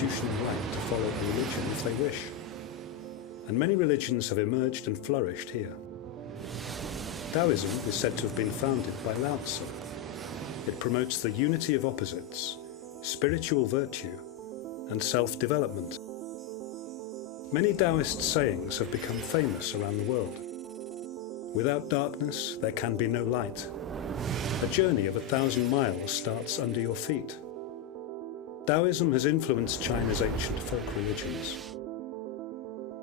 constitutional right to follow a religion if they wish. And many religions have emerged and flourished here. Taoism is said to have been founded by Lao Tzu. It promotes the unity of opposites, spiritual virtue, and self-development. Many Taoist sayings have become famous around the world. Without darkness, there can be no light. A journey of 1,000 miles starts under your feet. Taoism has influenced China's ancient folk religions.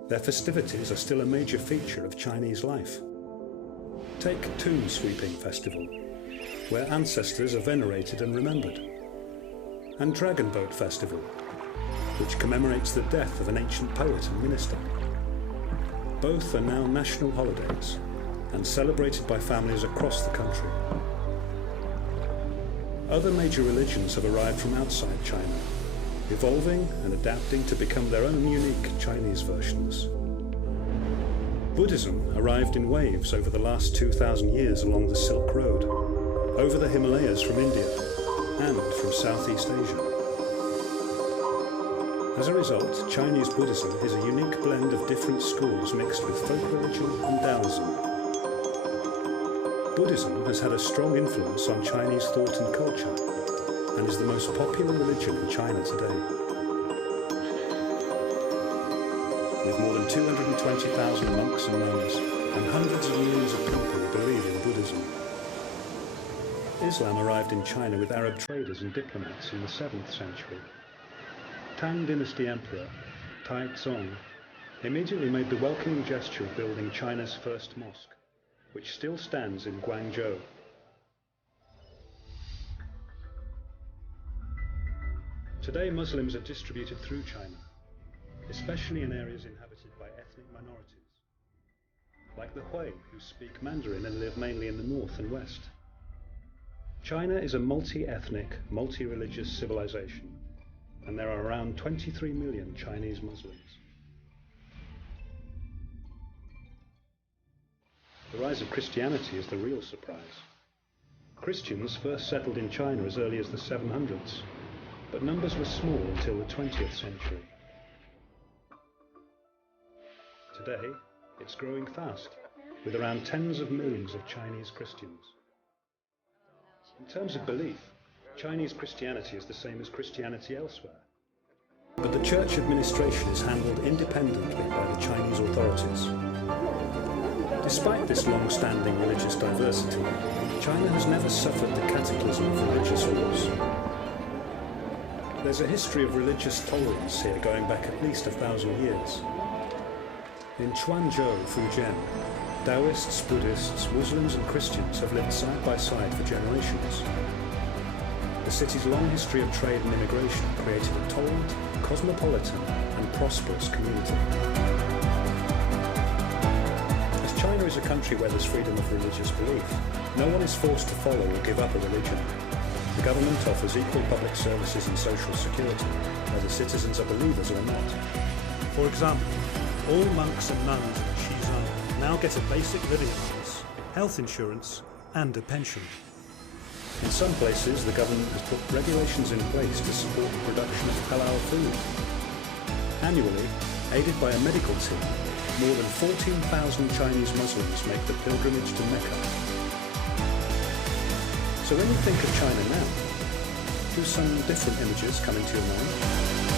Their festivities are still a major feature of Chinese life. Take Tomb Sweeping Festival, where ancestors are venerated and remembered, and Dragon Boat Festival, which commemorates the death of an ancient poet and minister. Both are now national holidays and celebrated by families across the country. Other major religions have arrived from outside China, evolving and adapting to become their own unique Chinese versions. Buddhism arrived in waves over the last 2,000 years along the Silk Road, over the Himalayas from India, and from Southeast Asia. As a result, Chinese Buddhism is a unique blend of different schools mixed with folk religion and Taoism. Buddhism has had a strong influence on Chinese thought and culture, and is the most popular religion in China today. With more than 220,000 monks and nuns, and hundreds of millions of people who believe in Buddhism. Islam arrived in China with Arab traders and diplomats in the 7th century. Tang Dynasty Emperor Taizong immediately made the welcoming gesture of building China's first mosque, which still stands in Guangzhou. Today, Muslims are distributed through China, especially in areas inhabited by ethnic minorities, like the Hui, who speak Mandarin and live mainly in the north and west. China is a multi-ethnic, multi-religious civilization, and there are around 23 million Chinese Muslims. The rise of Christianity is the real surprise. Christians first settled in China as early as the 700s, but numbers were small until the 20th century. Today, it's growing fast, with around tens of millions of Chinese Christians. In terms of belief, Chinese Christianity is the same as Christianity elsewhere. But the church administration is handled independently by the Chinese authorities. Despite this long-standing religious diversity, China has never suffered the cataclysm of religious wars. There's a history of religious tolerance here going back at least 1,000 years. In Quanzhou, Fujian, Taoists, Buddhists, Muslims and Christians have lived side by side for generations. The city's long history of trade and immigration created a tolerant, cosmopolitan and prosperous community. As China is a country where there's freedom of religious belief, no one is forced to follow or give up a religion. The government offers equal public services and social security, whether citizens are believers or not. For example, all monks and nuns in Xizang now get a basic living allowance, health insurance and a pension. In some places, the government has put regulations in place to support the production of halal food. Annually, aided by a medical team, more than 14,000 Chinese Muslims make the pilgrimage to Mecca. So when you think of China now, do some different images come into your mind?